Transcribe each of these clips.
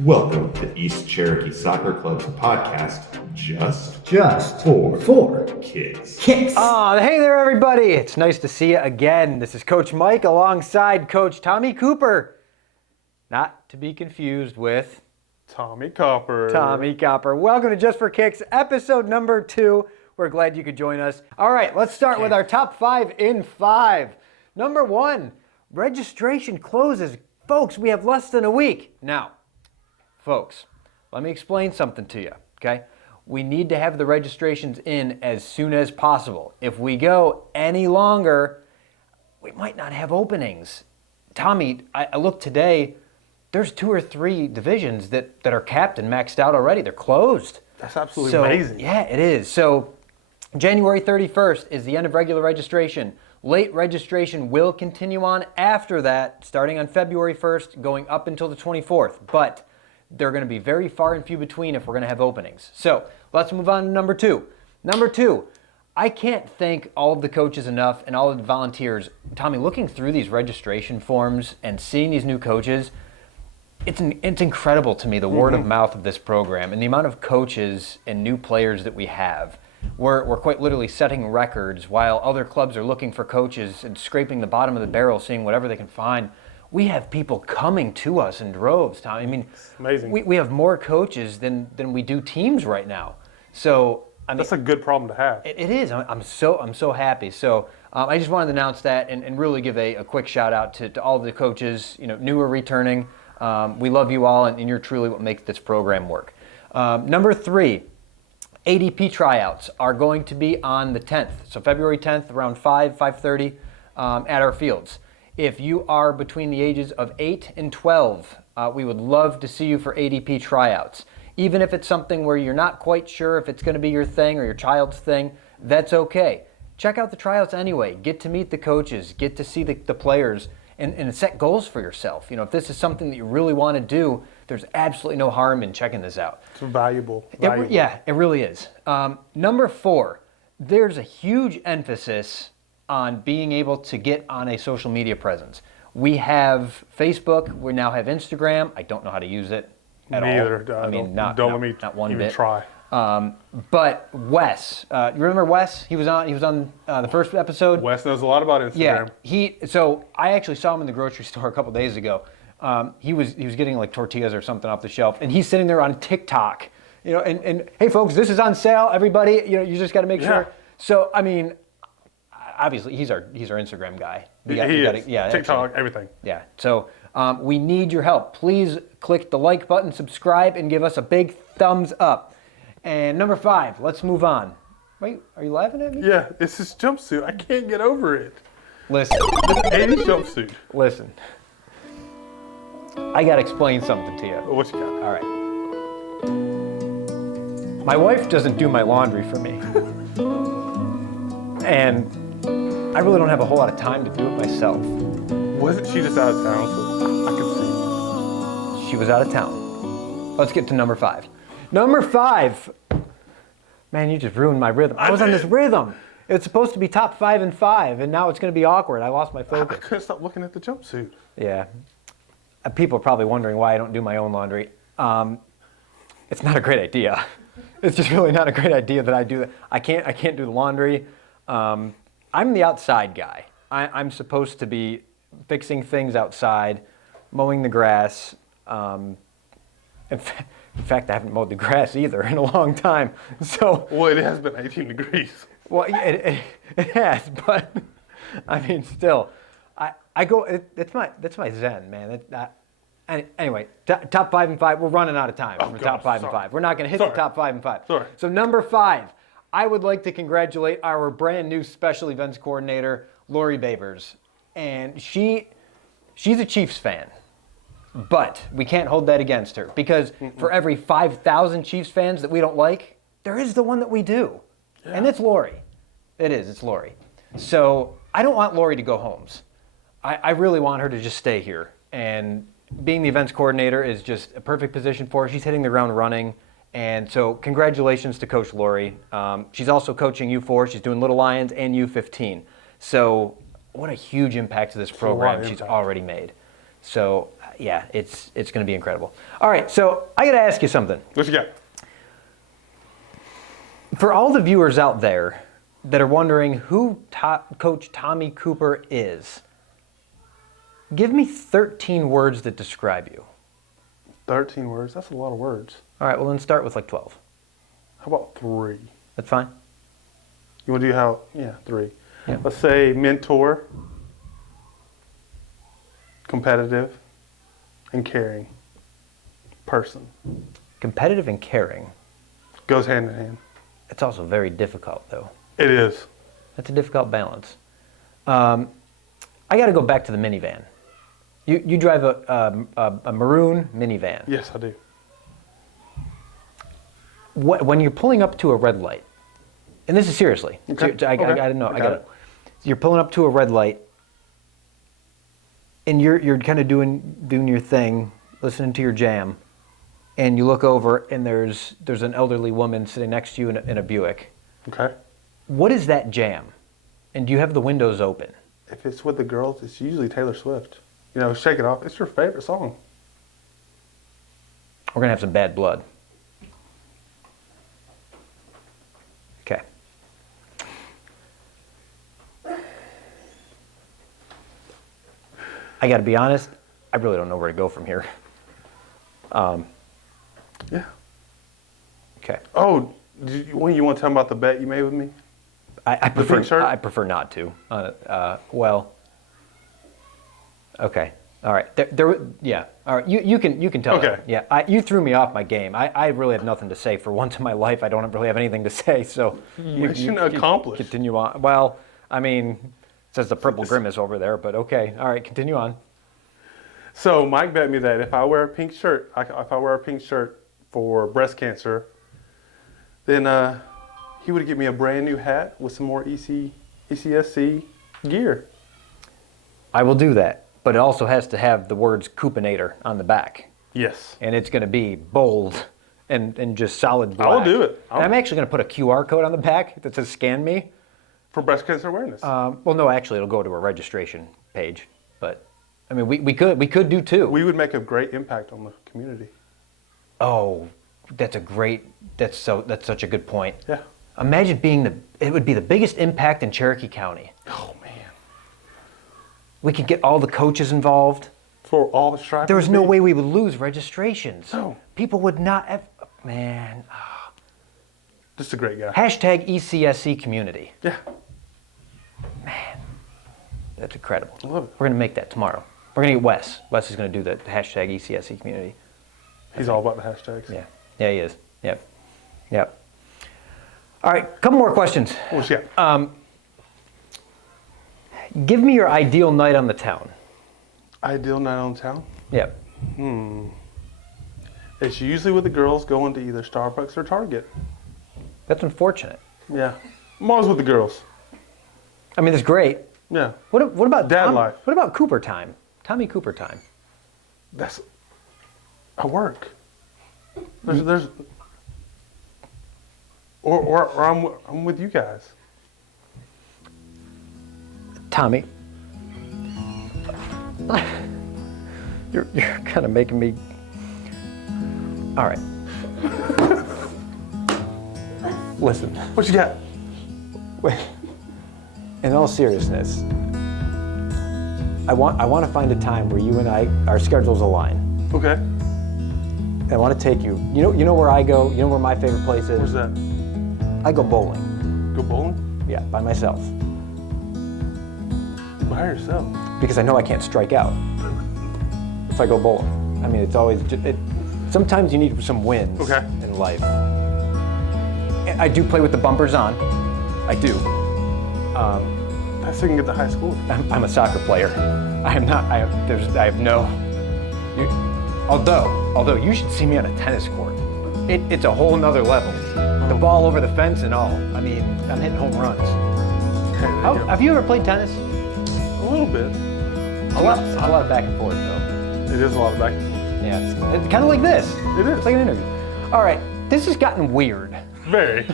Welcome to East Cherokee Soccer Club's podcast, Just for Kids. Hey there, everybody. It's nice to see you again. This is Coach Mike alongside Coach Tommy Cooper. Not to be confused with Tommy Copper. Welcome to Just for Kicks, episode number 2. We're glad you could join us. All right, let's start with our top 5 in 5. Number 1, registration closes. Folks, we have less than a week. Now, folks, let me explain something to you, okay? We need to have the registrations in as soon as possible. If we go any longer, we might not have openings. Tommy, I looked today, there's 2 or 3 divisions that are capped and maxed out already. They're closed. That's absolutely amazing. Yeah, it is. So January 31st is the end of regular registration. Late registration will continue on after that, starting on February 1st, going up until the 24th. But they're going to be very far and few between if we're going to have openings. So let's move on to number 2. Number 2, I can't thank all of the coaches enough and all of the volunteers. Tommy, looking through these registration forms and seeing these new coaches, it's incredible to me, the word of mouth of this program and the amount of coaches and new players that we have. We're quite literally setting records while other clubs are looking for coaches and scraping the bottom of the barrel, seeing whatever they can find. We have people coming to us in droves, Tom. I mean, it's amazing. We have more coaches than we do teams right now. So I mean, that's a good problem to have. It is. I'm so happy. So I just wanted to announce that and really give a quick shout out to all the coaches, new or returning. We love you all, and you're truly what makes this program work. Number 3. ADP tryouts are going to be on the 10th. So February 10th, around 5:30 at our fields. If you are between the ages of 8 and 12, we would love to see you for ADP tryouts. Even if it's something where you're not quite sure if it's going to be your thing or your child's thing, that's okay. Check out the tryouts anyway. Get to meet the coaches, get to see the players, and set goals for yourself. If this is something that you really want to do, there's absolutely no harm in checking this out. It's valuable. It really is. Number 4, there's a huge emphasis on being able to get on a social media presence. We have Facebook. We now have Instagram. I don't know how to use it at all. Me either. I mean, not one even bit. Try. But Wes, you remember Wes? He was on the first episode. Wes knows a lot about Instagram. Yeah. So I actually saw him in the grocery store a couple days ago. He was getting like tortillas or something off the shelf, and he's sitting there on TikTok. And hey folks, this is on sale. Everybody, you just got to make sure. So I mean, obviously he's our Instagram guy. He is. TikTok, absolutely. everything. Yeah. So we need your help. Please click the like button, subscribe, and give us a big thumbs up. And number 5, let's move on. Wait, are you laughing at me? Yeah, it's this jumpsuit. I can't get over it. Listen. This 80s jumpsuit. Listen. I got to explain something to you. What you got? All right. My wife doesn't do my laundry for me. And I really don't have a whole lot of time to do it myself. Wasn't she just out of town? So I could see. She was out of town. Let's get to number 5. Number 5. Man, you just ruined my rhythm. I was on this rhythm. It's supposed to be top 5 in 5, and now it's going to be awkward. I lost my focus. I couldn't stop looking at the jumpsuit. Yeah. People are probably wondering why I don't do my own laundry. It's not a great idea. It's just really not a great idea that I do that. I can't do the laundry. I'm the outside guy. I'm supposed to be fixing things outside, mowing the grass. In fact, I haven't mowed the grass either in a long time. So. Well, it has been 18 degrees. Well, it has, but I mean, still, I go. That's my zen, man. Anyway, top 5 and 5. We're running out of time for top 5 and 5. We're not going to hit the top 5 and 5. Sorry. So number 5, I would like to congratulate our brand new special events coordinator, Lori Babers, and she's a Chiefs fan. But we can't hold that against her because for every 5,000 Chiefs fans that we don't like, there is the one that we do. Yeah. And it's Lori. It's Lori. So I don't want Lori to go homes. I really want her to just stay here. And being the events coordinator is just a perfect position for her. She's hitting the ground running. And so congratulations to Coach Lori. She's also coaching U4. She's doing Little Lions and U15. So what a huge impact to this program she's already made. So yeah, it's going to be incredible. All right, so I got to ask you something. What you got? For all the viewers out there that are wondering who Coach Tommy Cooper is, give me 13 words that describe you. 13 words. That's a lot of words. All right, well, then start with like 12. How about 3? That's fine. You want to do how? Yeah, 3. Yeah. Let's say mentor, competitive, and caring person. Competitive and caring. Goes hand in hand. It's also very difficult, though. It is. That's a difficult balance. I got to go back to the minivan. You drive a maroon minivan. Yes, I do. When you're pulling up to a red light, and this is seriously, Okay. I didn't know. I got it. You're pulling up to a red light, and you're kind of doing your thing, listening to your jam, and you look over, and there's an elderly woman sitting next to you in a Buick. Okay. What is that jam? And do you have the windows open? If it's with the girls, it's usually Taylor Swift. You know, Shake It Off. It's your favorite song. We're gonna have some bad blood. Okay. I got to be honest. I really don't know where to go from here. Yeah. Okay. Oh, you want to tell me about the bet you made with me? I prefer. pink shirt? I prefer not to. Well. Okay. All right. Yeah. All right. You can tell. Okay. Yeah. You threw me off my game. I really have nothing to say for once in my life. I don't really have anything to say. So Mission accomplished. Continue on. Well, I mean, it says the purple grimace over there, but okay. All right. Continue on. So Mike bet me that if I wear a pink shirt, for breast cancer, then he would give me a brand new hat with some more ECSC gear. I will do that, but it also has to have the words Coopinator on the back. Yes. And it's going to be bold and just solid black. I'll do it. And I'm actually going to put a QR code on the back that says scan me. For breast cancer awareness. Well, no, actually, it'll go to a registration page. But, I mean, we could do two. We would make a great impact on the community. Oh, that's such a good point. Yeah. Imagine it would be the biggest impact in Cherokee County. Oh, man. We could get all the coaches involved. For all the stripes. There was no way we would lose registrations. No. People would not have, man. Just a great guy. Hashtag ECSC community. Yeah. Man, that's incredible. I love it. We're going to make that tomorrow. We're going to get Wes. Wes is going to do the hashtag ECSC community. He's all about the hashtags. Yeah. Yeah, he is. Yep. Yep. All right, couple more questions. What's you got? Give me your ideal night on the town. Ideal night on town? Yep. It's usually with the girls going to either Starbucks or Target. That's unfortunate. Yeah. I'm always with the girls. I mean, it's great. Yeah. What about Dad life. What about Cooper time? Tommy Cooper time. That's I work. There's or I'm with you guys. Tommy, you're kind of making me. All right. Listen. What you got? Wait. In all seriousness, I want to find a time where you and our schedules align. Okay. I want to take you. You know where I go. You know where my favorite place is. Where's that? I go bowling. Go bowling? Yeah, by myself. By yourself? Because I know I can't strike out if I go bowling. I mean, it's always sometimes you need some wins in life. I do play with the bumpers on. I do. That's so you can get to high school. I'm a soccer player. I am not. I have no. Although you should see me on a tennis court. It's a whole nother level. The ball over the fence and all. I mean, I'm hitting home runs. Have you ever played tennis? A little bit. A lot of back and forth though. It is a lot of back and forth. Yeah, it's kind of like this. It is. It's like an interview. All right, this has gotten weird. Very.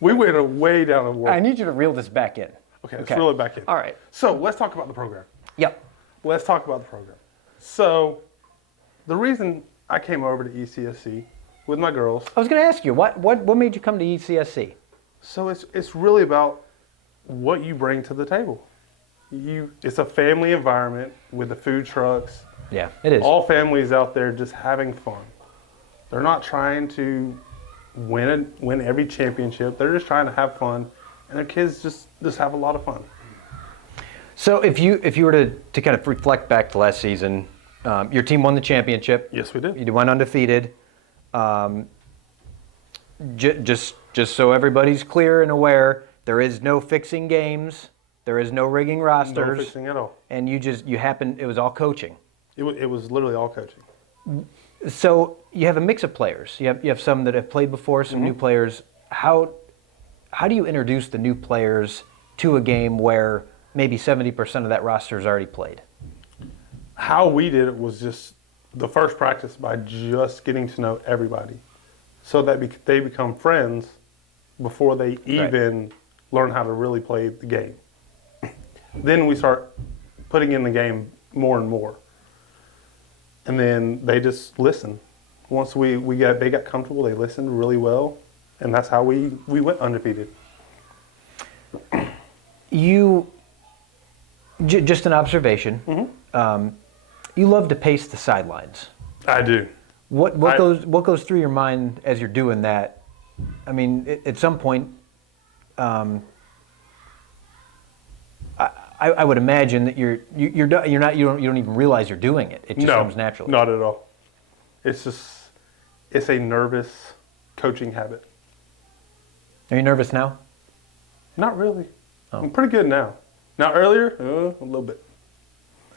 We went way down the I world. need you to reel this back in. Okay, let's reel it back in. All right. So let's talk about the program. Yep. Let's talk about the program. So, the reason I came over to ECSC with my girls. I was going to ask you, what made you come to ECSC? So it's really about what you bring to the table. It's a family environment with the food trucks. Yeah, it is. All families out there just having fun. They're not trying to win every championship. They're just trying to have fun, and their kids just have a lot of fun. So if you were to kind of reflect back to last season, your team won the championship. Yes, we did. You went undefeated. Just so everybody's clear and aware, there is no fixing games. There is no rigging rosters. No fixing at all. And it was all coaching. It was literally all coaching. So you have a mix of players. You have some that have played before, some new players. How do you introduce the new players to a game where maybe 70% of that roster is already played? How we did it was just the first practice by just getting to know everybody, so that they become friends before they even learn how to really play the game. Then we start putting in the game more and more. And then they just listen. Once they got comfortable, they listened really well, and that's how we went undefeated. Just an observation. You love to pace the sidelines. I do. What goes through your mind as you're doing that? I mean, at some point, I would imagine that you don't even realize you're doing it. It just comes naturally. Not at all. It's a nervous coaching habit. Are you nervous now? Not really. Oh. I'm pretty good now. Now earlier, a little bit.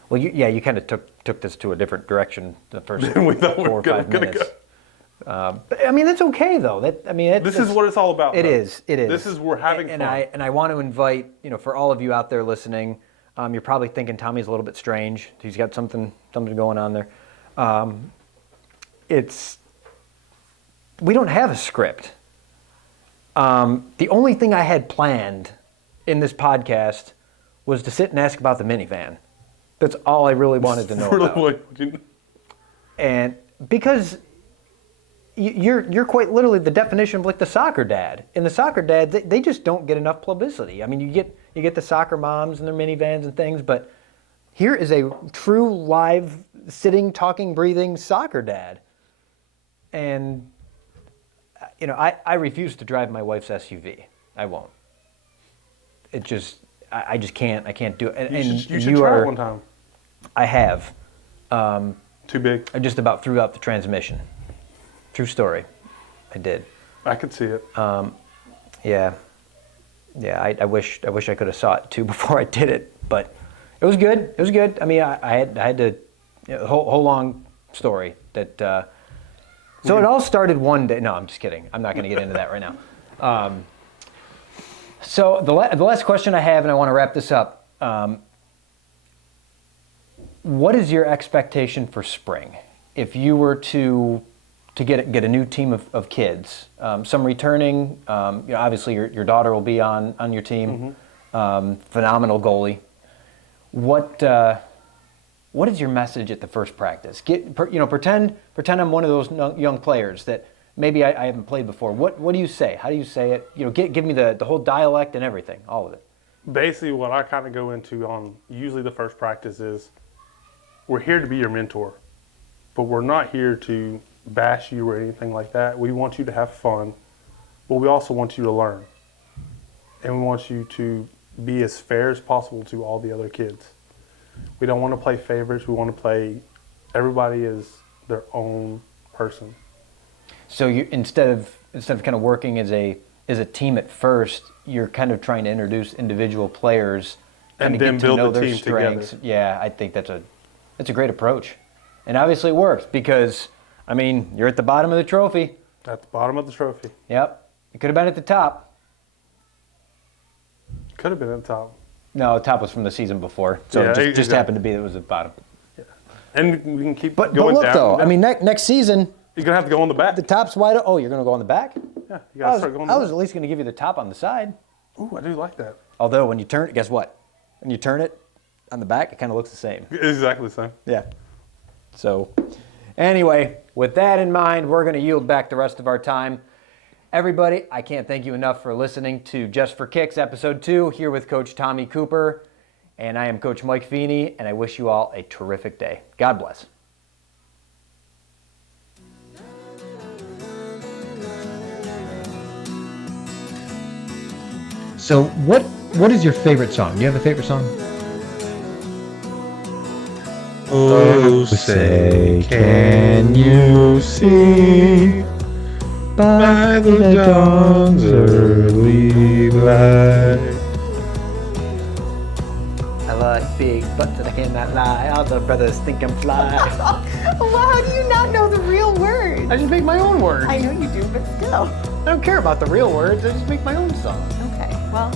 Well, you kind of took this to a different direction the first we thought 4 or 5 minutes. But, I mean, that's okay though. This is what it's all about. It is. This is we're having fun. I want to invite, for all of you out there listening, you're probably thinking Tommy's a little bit strange. He's got something going on there. We don't have a script. The only thing I had planned in this podcast was to sit and ask about the minivan. That's all I really wanted to know about. And because you're quite literally the definition of like the soccer dad. And the soccer dads, they just don't get enough publicity. I mean, you get the soccer moms and their minivans and things, but here is a true live, sitting, talking, breathing soccer dad. And I refuse to drive my wife's SUV. I won't. I just can't. I can't do it. You should try it one time. I have. Too big? I just about threw out the transmission. True story. I did. I could see it. Yeah. I wish I could have saw it too before I did it, but it was good. It was good. I mean, I had to. Whole long story that. So it all started one day. No, I'm just kidding. I'm not going to get into that right now. So the last question I have, and I want to wrap this up. What is your expectation for spring? If you were to get a new team of kids, some returning, obviously your daughter will be on your team, phenomenal goalie. What is your message at the first practice? Pretend I'm one of those young players that maybe I haven't played before. What do you say? How do you say it? Give me the whole dialect and everything, all of it. Basically, what I kind of go into on usually the first practice is, we're here to be your mentor, but we're not here to bash you or anything like that. We want you to have fun, but we also want you to learn. And we want you to be as fair as possible to all the other kids. We don't want to play favorites. We want to play everybody as their own person. So you instead of kind of working as a team at first, you're kind of trying to introduce individual players and then build the team strengths. Together. Yeah, I think that's a great approach, and obviously it works because you're at the bottom of the trophy. At the bottom of the trophy. Yep, you could have been at the top. Could have been at the top. No, the top was from the season before, so it just happened to be that it was at the bottom. Yeah. And we can keep going down. But look, though, next season... You're going to have to go on the back. The top's wide open. Oh, you're going to go on the back? Yeah, you got to start going on the back. I was at least going to give you the top on the side. Ooh, I do like that. Although, when you turn it, guess what? When you turn it on the back, it kind of looks the same. It's exactly the same. Yeah. So anyway, with that in mind, we're going to yield back the rest of our time. Everybody, I can't thank you enough for listening to Just for Kicks, Episode 2, here with Coach Tommy Cooper. And I am Coach Mike Feeney, and I wish you all a terrific day. God bless. So what is your favorite song? Do you have a favorite song? Oh, say, can you see by the dawn's early light? I like big butts and I cannot lie. All the brothers think I'm fly. Well, how do you not know the real words? I just make my own words. I know you do, but still. I don't care about the real words. I just make my own songs. Okay, well,